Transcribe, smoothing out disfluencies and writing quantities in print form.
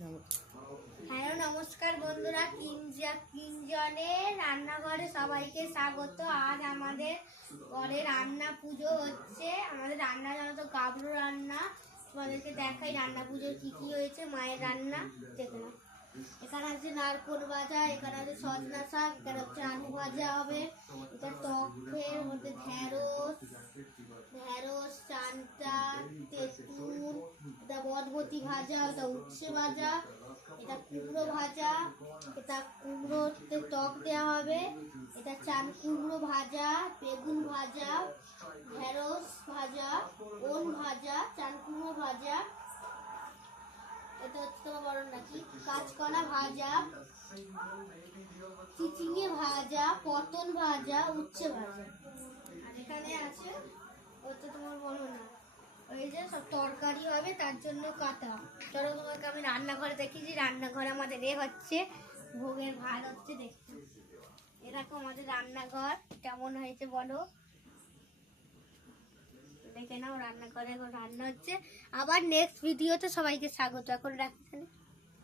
Hello নমস্কার বন্ধুরা, কিঞ্জনের রান্নাঘরে সবাইকে স্বাগত। আজ আমাদের ঘরে রান্না পুজো হচ্ছে। আমাদের রান্না জানো তো গাবড়ো রান্না। তোমাদেরকে দেখাই রান্না পুজোর কি কি হয়েছে। মায়ের রান্না দেখে নাও। এখানে আছে নারকোল ভাজা, এখানে আছে সজনা শাক, এখানে হচ্ছে আলু ভাজা হবে, এটা টকের মধ্যে ঢেঁড়স, চান্তা, তেঁতুল, এটা বরবটি ভাজা, এটা উচ্ছে ভাজা, এটা কুমড়ো ভাজা, এটা কুমড়োতে টক দেওয়া হবে, এটা চাল কুমড়ো ভাজা, বেগুন ভাজা, ঢেঁড়স ভাজা, ওল ভাজা, চাল কুমড়ো ভাজা, এটা হচ্ছে তোমার বড় নাকি কাঁচকলা ভাজা, চিচিঙে ভাজা, পটল ভাজা, উচ্ছে ভাজা। আর এখানে আছে হচ্ছে তোমার বলো না ওই যে সব তরকারি হবে, তার জন্য কাটা। চলো তোমাকে আমি রান্নাঘরে দেখেছি। রান্নাঘরে আমাদের হচ্ছে ভোগের ভাত হচ্ছে, দেখতে এরকম আমাদের রান্নাঘর কেমন হয়েছে বলো, দেখে নাও। রান্নাঘরে এখন রান্না হচ্ছে। আবার নেক্সট ভিডিওতে সবাইকে স্বাগত। এখন রাখছি।